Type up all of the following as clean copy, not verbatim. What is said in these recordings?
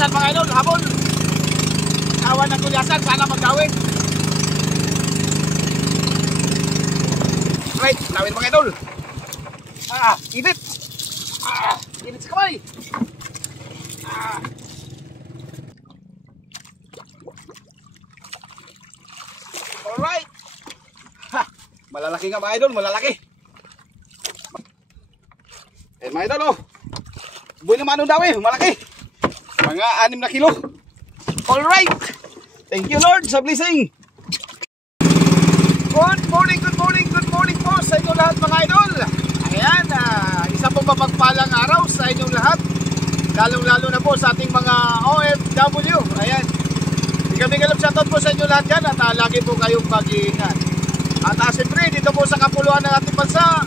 gulyasan mga idol, habol. Kawan ng gulyasan, sana magdawin. Right, lawin mga idol. Init. Init sa kamay. Alright. Malalaki nga mga idol, malalaki. Mga idol, oh. Buhay naman daw malaki. Mga 6 na kilo. Alright. Thank you Lord sa blessing. Good morning po sa inyo lahat mga idol. Ayan, isa pong mapagpalang araw sa inyong lahat. Lalong-lalo na po sa ating mga OFW. Ayan. Bigam shoutout po sa inyo lahat dyan at lagi po kayong mag-iingat. At siyempre dito po sa kapuluan ng ating bansa,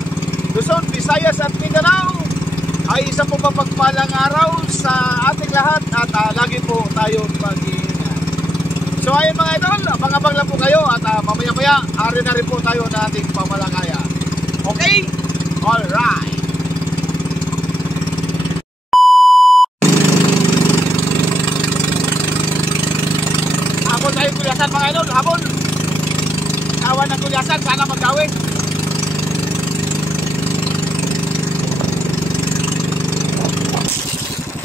Luzon, Visayas at Mindanao, ay isa po mapagpalang araw sa ating lahat at lagi po tayong mag-iingat. So ayun mga idol, abang-abang lang po kayo at mamaya-maya ari na rin po tayo na ating pamalakaya. Okay? Alright! Habol tayo gulyasan mga idol, habol! Kawan ng gulyasan, sana magdawin.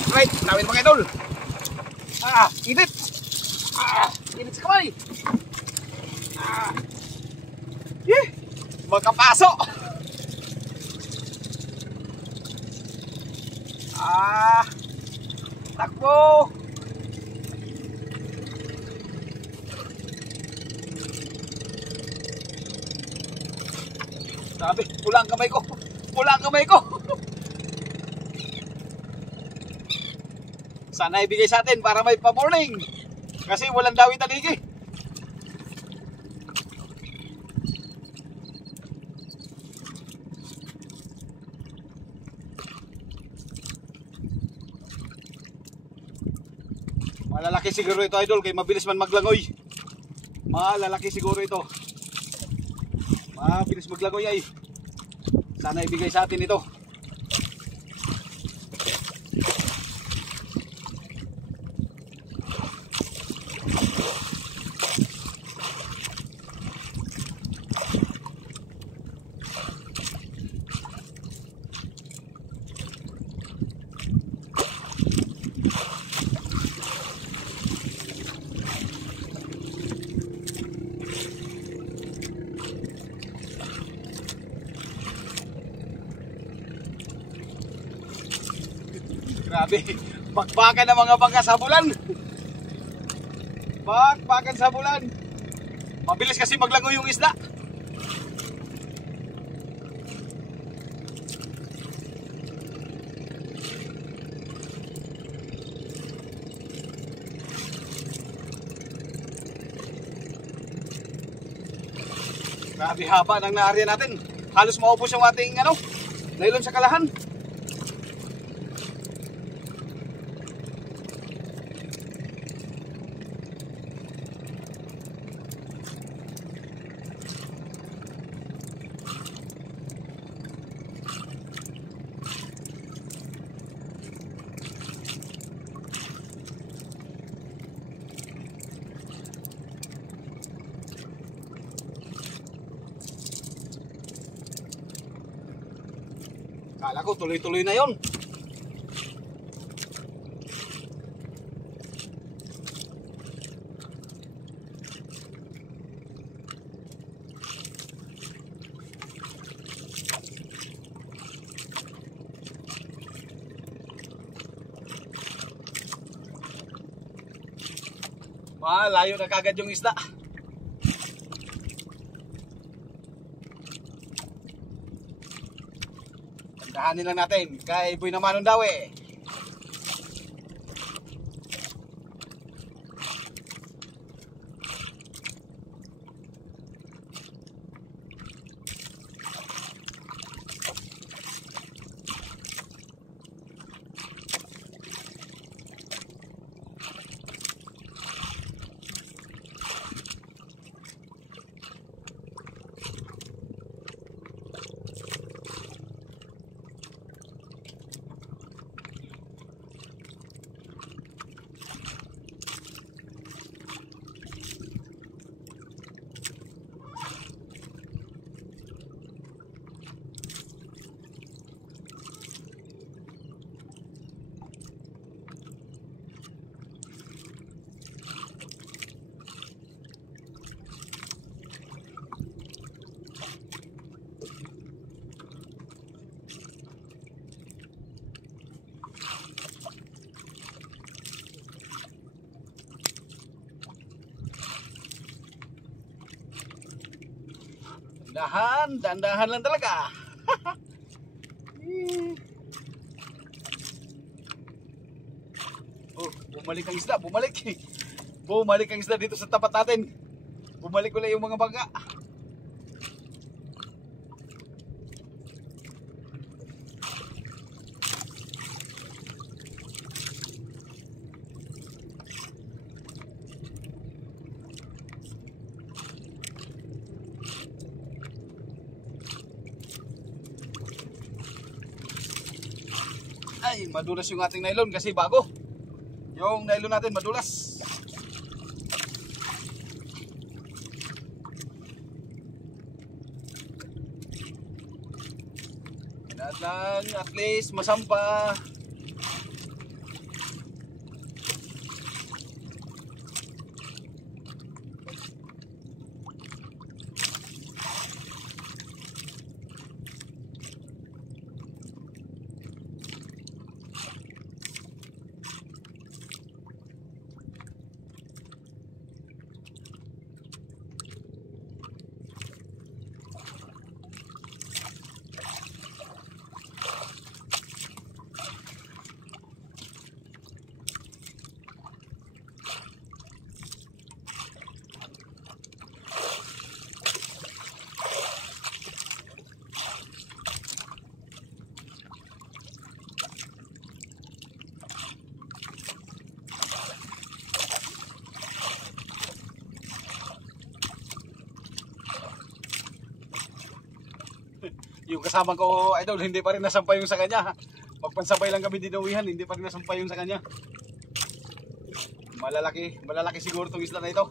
Right, lawin mga idol. Init. Init sa kamay. Magkapaso. Takbo. Sabi, pulang kamay ko. Pulang kamay ko. Sana ibigay sa atin para may pa-morning. Kasi walang dawi taligi. Malalaki siguro ito idol, kaya mabilis man maglangoy. Malalaki siguro ito. Mabilis maglangoy ay. Sana ibigay sa atin ito. Grabe, bakbakan ng mga bangka sa bulan. Bakbakan sa bulan. Mabilis kasi maglangoy yung isda. Grabe haba ng naariyan natin. Halos maubos yung ating nailon sa kalahan. Kala ko tuloy-tuloy na yon. Layo na kagad yung isda. Tandahanin lang natin kay Boy naman daw eh. Dahan lang talaga. Oh, bumalik ang isda, bumalik. Bumalik ang isda dito sa tapat natin. Bumalik ulit yung mga bangka. Ay, madulas yung ating nylon kasi bago. Yung nylon natin madulas. Kailangan at least masampa. Yung kasama ko, idol, hindi pa rin nasampay yung sa kanya. Pagpansabay lang kami dinuwihan, hindi pa rin nasampay yung sa kanya. Malalaki siguro itong isla na ito.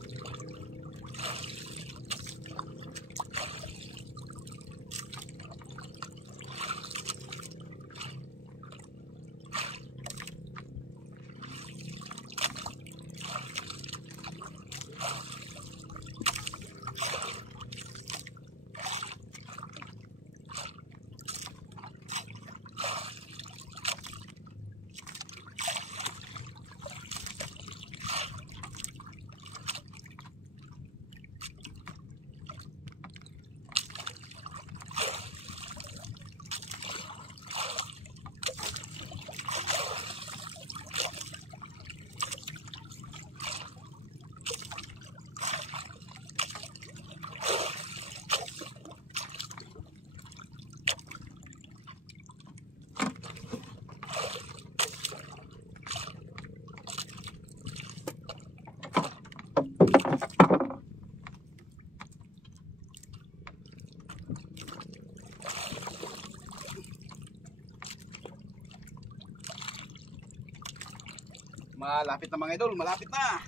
Malapit na mga idol, malapit na.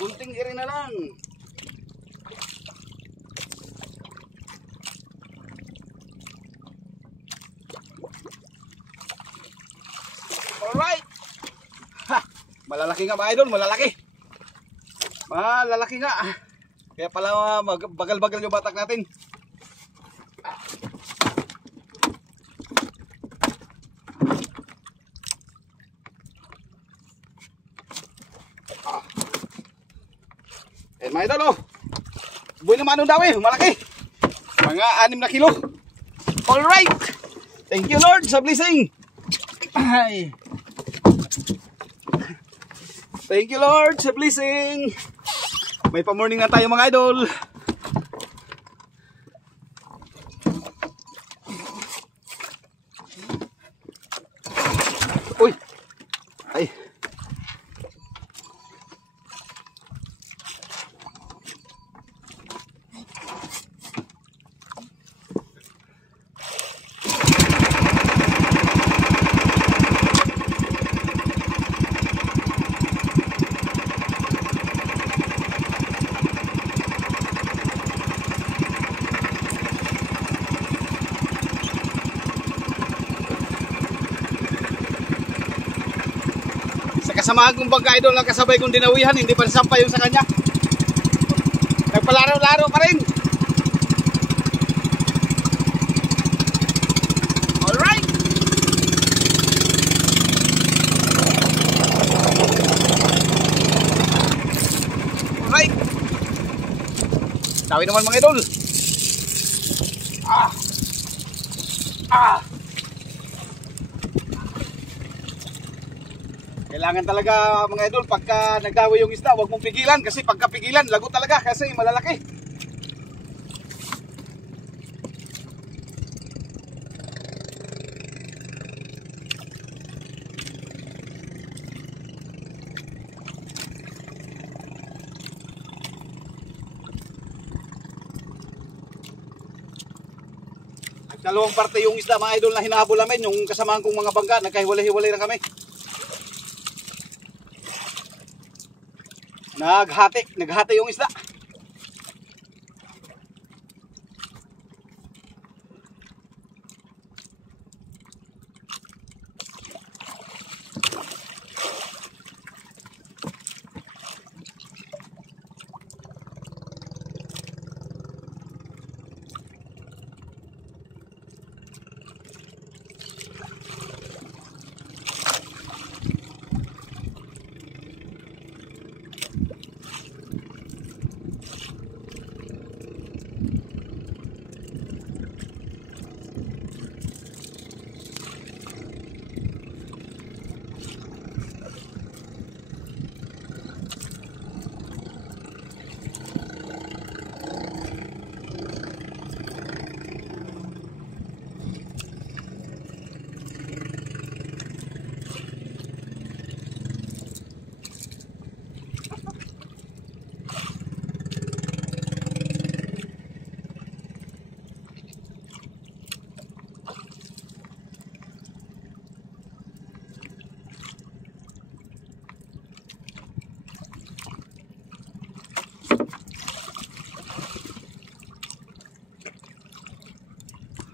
Kunting iri na lang. Alright. Ha, malalaki nga mga idol, malalaki. Malalaki nga. Kaya pala bagal-bagal yung batak natin. Mga idol, oh. Buhay na manong daw eh, malaki. Mga 6 na kilo. Alright. Thank you Lord sa blessing. Ay. Thank you Lord sa blessing. May pa-morning na tayo mga idol. Uy. Ay. Kasamahan kong bangka idol, kasabay kong dinawihan, hindi pa nasampay yung sa kanya. Nagpalaro-laro pa rin. Alright. Alright. Tawi naman mga idol. Kailangan talaga mga idol, pagka nagdawi yung isda, huwag mong pigilan. Kasi pagka pigilan, lagot talaga kasi malalaki. Dalawang parte yung isda mga idol na hinahabol namin. Yung kasamahan kong mga bangka, nagkahiwalay-hiwalay na kami. Naghati yung isda.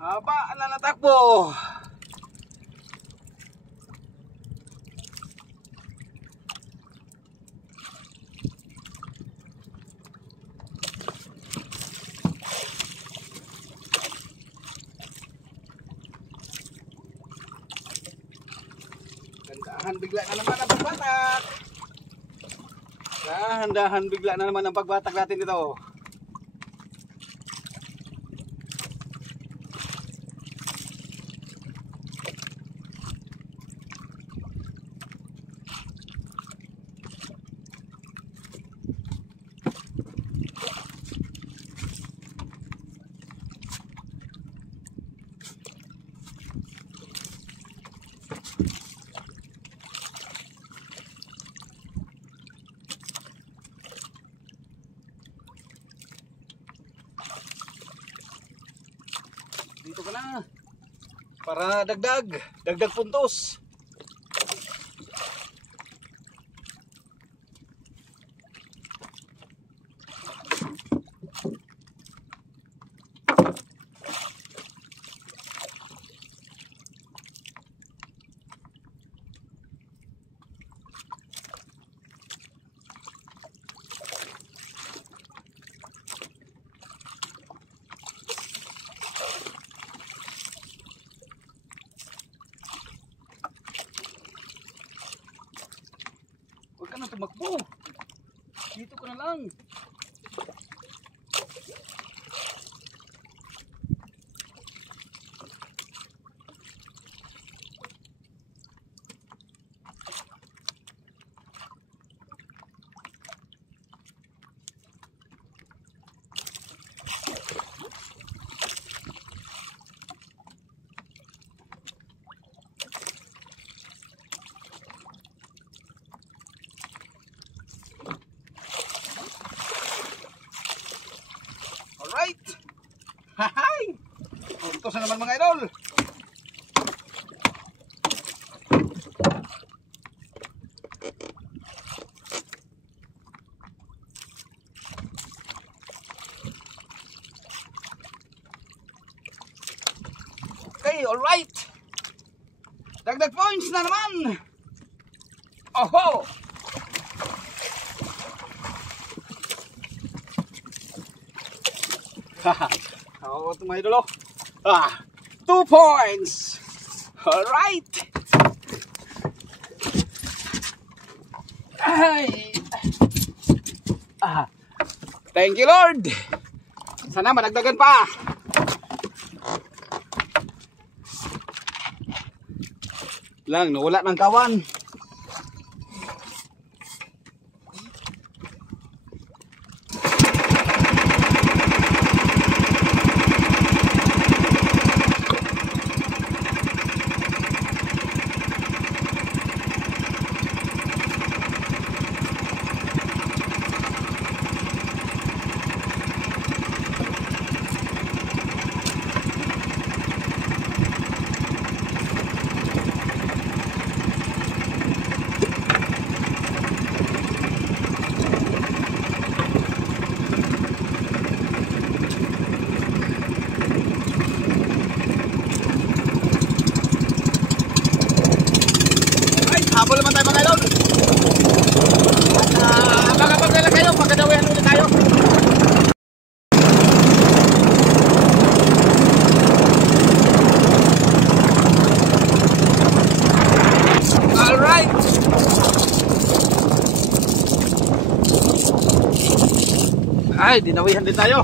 Haba na natakbo. Dahan bigla na naman ang pagbatak. Dahan bigla na naman ang pagbatak natin dito. Dito ka na para dagdag puntos. Huwag ka na tumakbo. Dito ka na lang. Alright. Hahay. Puntos na naman mga idol. Okay, alright. Dagdag points na naman. Oho. Oo, ito mga idolo. 2 points. Alright. Ay. Thank you Lord. Sana madagdagan pa. Lang, nawala ng kawan. Ay, dinawihan din tayo.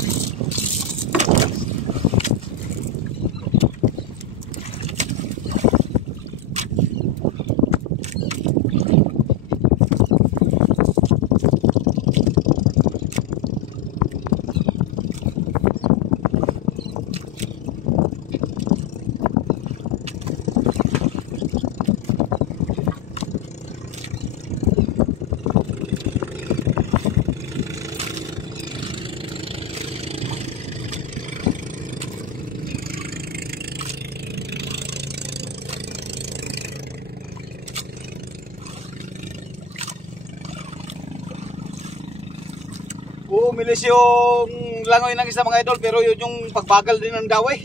Umilis yung langoy ng isa mga idol, pero yun yung pagbagal din ng daway.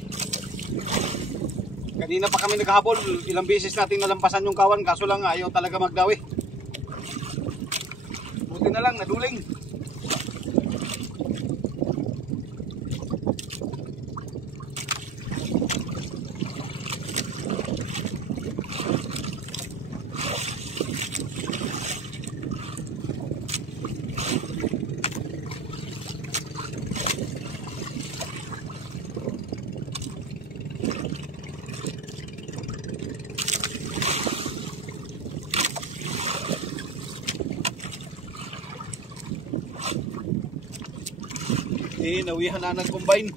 Kanina pa kami naghahabol, ilang beses natin nalampasan yung kawan, kaso lang ayaw talaga magdawi. Buti na lang, naduling. Nawihan na nag-combine.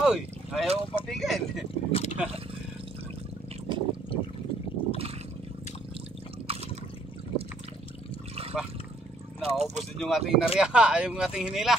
Oy, ayaw mo papigil. Bah, naubos din yung ating inarya, yung ating hinila.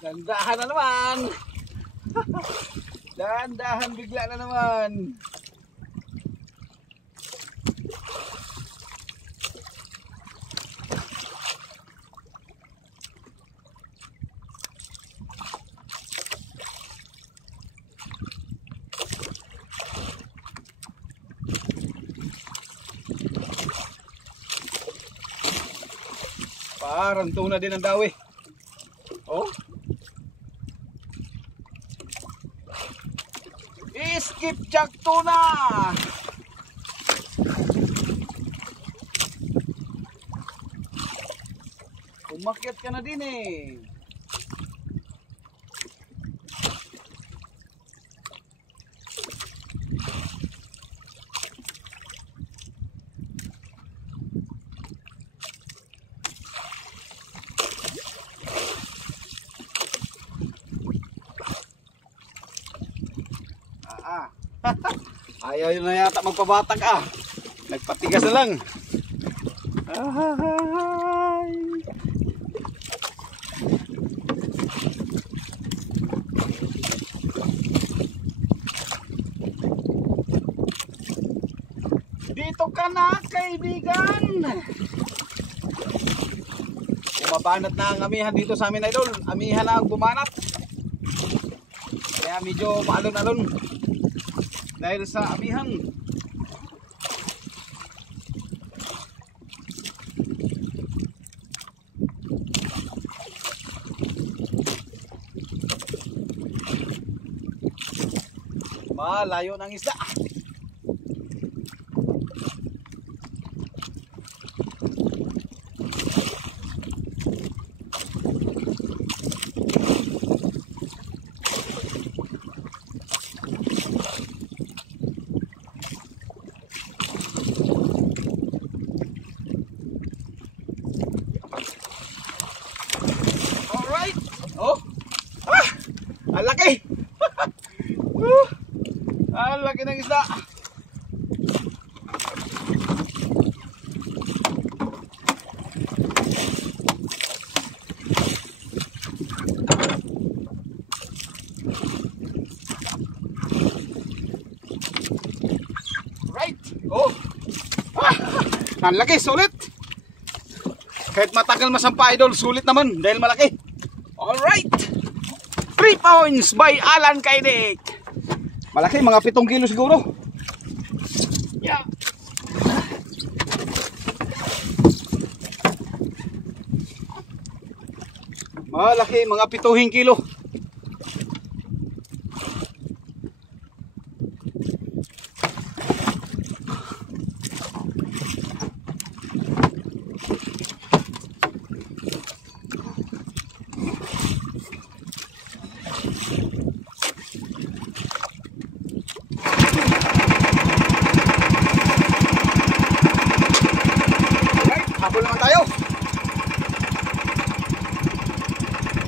Dandahan na naman. Dandahan bigla na naman. Parang tuna din ang dawi. Oh. Skipjack tuna. Umakyat ka na din eh. Ayaw na yata magpabatak ah. Nagpatigas na lang. Ay. Dito ka na, kaibigan. Bumabanat na ang amihan dito sa amin, idol. Amihan na ang bumanat. Kaya medyo paalon-alon dahil sa amihan. Malayo ng isda. Alright. Oh. Ah! Ang laki. Ang laki ng isda. Right. Oh. Ah! Ang laki, sulit. Kahit matagal masampa, idol, sulit naman dahil malaki. Alright. 3 points by Alan Kaidik. Malaki, mga 7 kilo siguro. Yeah. Malaki, mga 7 kilo. Habol naman tayo.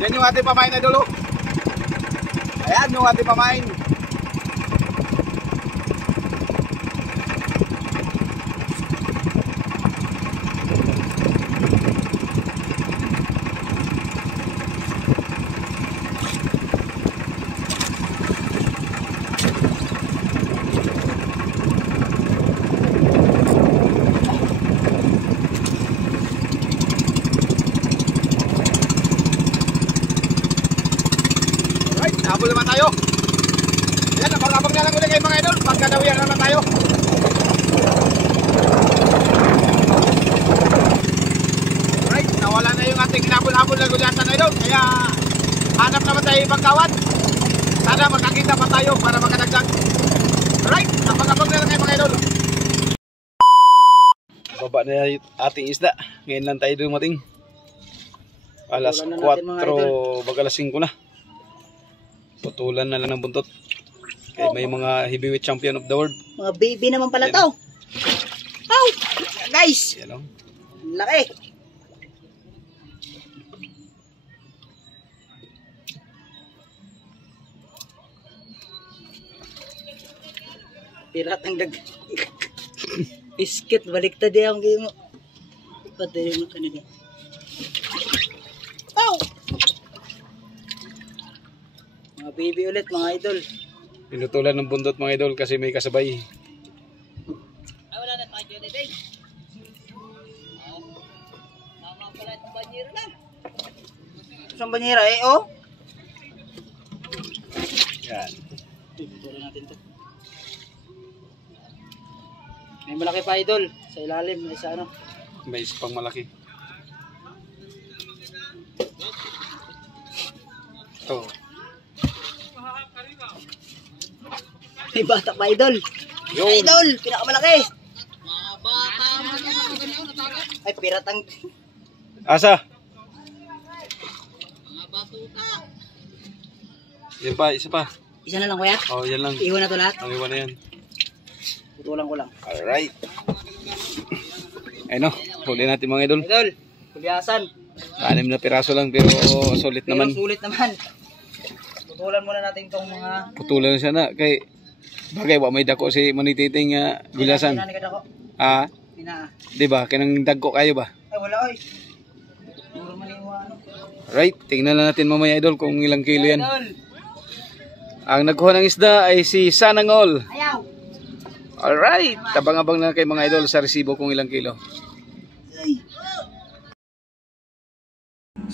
Yan yung ating pamain na dulo. Ayan yung ating pamain. Habol naman tayo. Yan, abang-abang na lang ulit kayo mga idol. Pagkadawian naman tayo. Alright, nawala na yung ating hinabol-habol na gulatan idol. Kaya hanap naman tayo ibang kawan. Sana makakita pa tayo para makadagdag. Alright, abang-abang na lang kayo mga idol. Baba na yung ating isda. Ngayon lang tayo dumating. Alas 4, baga alas 5 na. Putulan na lang ng buntot. Kaya may mga heavyweight champion of the world. Mga baby naman pala to. Oh, guys. Yan o. Laki. Pirat ang dag. Biscuit, baliktad yan ang game mo. Patay mo kanina. Oh! Mga baby ulit mga idol. Pinutulan ng bundot mga idol kasi may kasabay. Ay wala na tayo ulit eh. Mama pala itong banyera lang. Isang banyera eh oh. Yan. Pinutulan natin to. May malaki pa idol. Sa ilalim may sa ano. May isa pang malaki. Ito. May bata pa idol. Yun. Idol, pinakamalaki. Ay, piratang. Asa? Yan pa, isa pa. Isa na lang kuya? Oh, yan lang. Iwan na to lahat? Ang iwan na yan. Putulan ko lang. Alright. Ayun o, huli natin mga idol. Idol, kulyasan. 6 na piraso lang pero sulit Pero naman. sulit naman. Putulan muna natin itong mga... Putulan siya na kay bagay wa may dako si manititing gulasan. Pinanigad ako. Ah, Pina. di ba? Kanang dagko kayo ba? Ay, wala oy. Puro maniwa ano. Right, tingnan lang natin mamaya idol kung ilang kilo yan. Idol. Ang nagkuha ng isda ay si Sanangol. Ayaw. Alright, tabang-abang na kay mga idol sa resibo kung ilang kilo.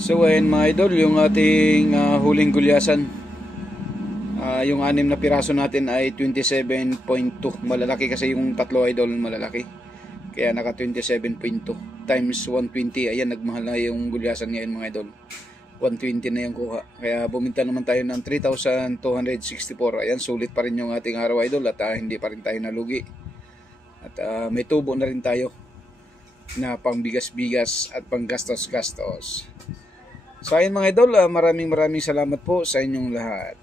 So ayun mga idol, yung ating huling gulyasan, yung 6 na piraso natin ay 27.2. Malalaki kasi yung tatlo idol, malalaki. Kaya naka 27.2 times 120. Ayan, nagmahal na yung gulyasan ngayon mga idol. 120 na yung kuha. Kaya buminta naman tayo ng 3,264. Ayan, sulit pa rin yung ating araw idol at hindi pa rin tayo nalugi. At may tubo na rin tayo na pangbigas-bigas at panggastos-gastos. So ayun mga idol, maraming salamat po sa inyong lahat.